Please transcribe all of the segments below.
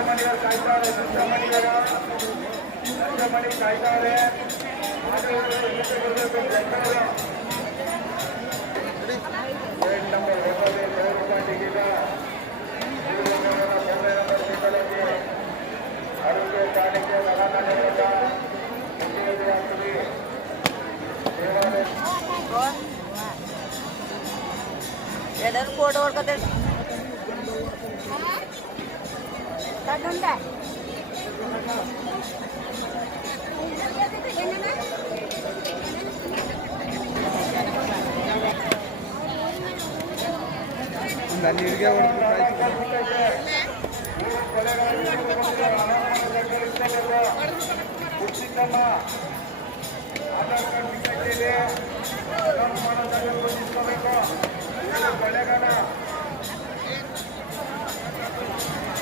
ಕಾಯ್ತಾರೆ ನಂಜಮಣಿಗರ ನಂಜಮಣಿ ಕಾಯ್ತಾರೆ ಏಳು ನಂಬರ್ ಹೋಗೋದೇ ನೂರು ರೂಪಾಯಿಗೀಗ ಆರೋಗ್ಯ ಕಾಣಿಕೆ ನಗರ ಆಗ್ತದೆ ದೇವಾಲಯ ಎಲ್ಲರೂ ಫೋಟೋ கடந்தா நன்றியாக கொடுத்து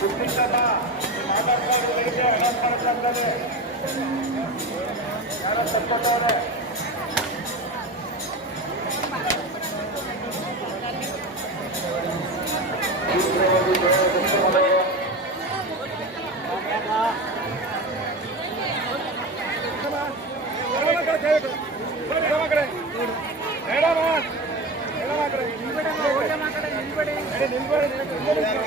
ಹುಟ್ಟಿದ್ದಮ್ಮ ನಿಮ್ಮ ಆಧಾರ್ ಕಾರ್ಡ್ ಒಳಗೆ ಅಕೌಂಟ್ ಮಾಡೋಕ್ಕಾಗ್ತದೆ ಯಾರೋ ತಕ್ಕೊಂಡವ್ರೆ ನೋಡಿ ಸರ್ ಕಾರ್ಡ್ ಇದು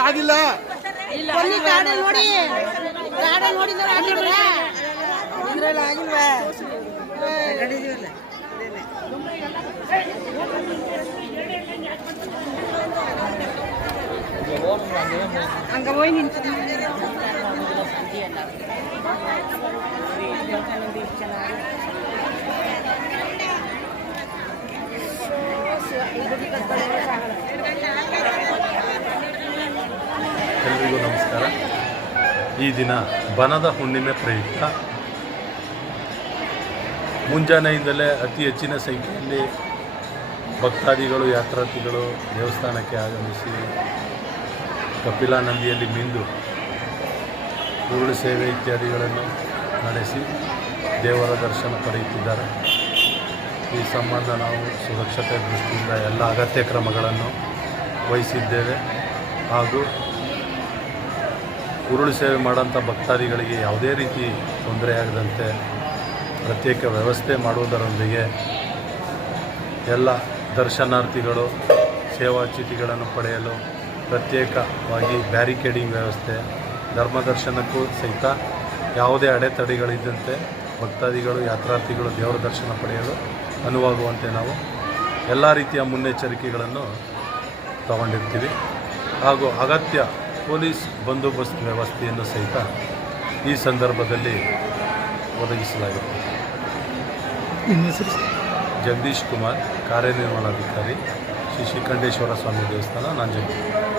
ಆಗಿಲ್ಲ ಬನ್ನಿ ಕಾರ್ಡ್ ನೋಡಿ ಕಾರ್ಡ್ ನೋಡಿದ್ರೆ ಆಗಿಲ್ವಾ ಇದ್ರಲ್ಲಿ ಆಗಿಲ್ವಾ? ನಿಂತು ಎಲ್ರಿಗೂ ನಮಸ್ಕಾರ. ಈ ದಿನ ಬನದ ಹುಣ್ಣಿಮೆ ಪ್ರಯುಕ್ತ ಮುಂಜಾನೆಯಿಂದಲೇ ಅತಿ ಹೆಚ್ಚಿನ ಸಂಖ್ಯೆಯಲ್ಲಿ ಭಕ್ತಾದಿಗಳು, ಯಾತ್ರಾರ್ಥಿಗಳು ದೇವಸ್ಥಾನಕ್ಕೆ ಆಗಮಿಸಿ ಕಪಿಲಾ ನಂದಿಯಲ್ಲಿ ಮಿಂದು ಉರುಳು ಸೇವೆ ಇತ್ಯಾದಿಗಳನ್ನು ನಡೆಸಿ ದೇವರ ದರ್ಶನ ಪಡೆಯುತ್ತಿದ್ದಾರೆ. ಈ ಸಂಬಂಧ ನಾವು ಸುರಕ್ಷತೆ ದೃಷ್ಟಿಯಿಂದ ಎಲ್ಲ ಅಗತ್ಯ ಕ್ರಮಗಳನ್ನು ವಹಿಸಿದ್ದೇವೆ. ಹಾಗೂ ಉರುಳು ಸೇವೆ ಮಾಡೋಂಥ ಭಕ್ತಾದಿಗಳಿಗೆ ಯಾವುದೇ ರೀತಿ ತೊಂದರೆಯಾಗದಂತೆ ಪ್ರತ್ಯೇಕ ವ್ಯವಸ್ಥೆ ಮಾಡುವುದರೊಂದಿಗೆ ಎಲ್ಲ ದರ್ಶನಾರ್ಥಿಗಳು, ಸೇವಾ ಚೀಟಿಗಳನ್ನು ಪಡೆಯಲು ಪ್ರತ್ಯೇಕವಾಗಿ ಬ್ಯಾರಿಕೇಡಿಂಗ್ ವ್ಯವಸ್ಥೆ ಧರ್ಮ ದರ್ಶನಕ್ಕೂ ಸಹಿತ ಯಾವುದೇ ಅಡೆತಡೆಗಳಿದ್ದಂತೆ ಭಕ್ತಾದಿಗಳು, ಯಾತ್ರಾರ್ಥಿಗಳು ದೇವರ ದರ್ಶನ ಪಡೆಯಲು ಅನುವಾಗುವಂತೆ ನಾವು ಎಲ್ಲ ರೀತಿಯ ಮುನ್ನೆಚ್ಚರಿಕೆಗಳನ್ನು ತಗೊಂಡಿರ್ತೀವಿ. ಹಾಗೂ ಅಗತ್ಯ ಪೊಲೀಸ್ ಬಂದೋಬಸ್ತ್ ವ್ಯವಸ್ಥೆಯನ್ನು ಸಹಿತ ಈ ಸಂದರ್ಭದಲ್ಲಿ ಒದಗಿಸಲಾಗಿದೆ. ಜಗದೀಶ್ ಕುಮಾರ್ ಕಾರ್ಯನಿರ್ವಹಣಾಧಿಕಾರಿ ಶ್ರೀ ಶ್ರೀಕಂಠೇಶ್ವರ ಸ್ವಾಮಿ ದೇವಸ್ಥಾನ ನಂಜನಗೂಡು.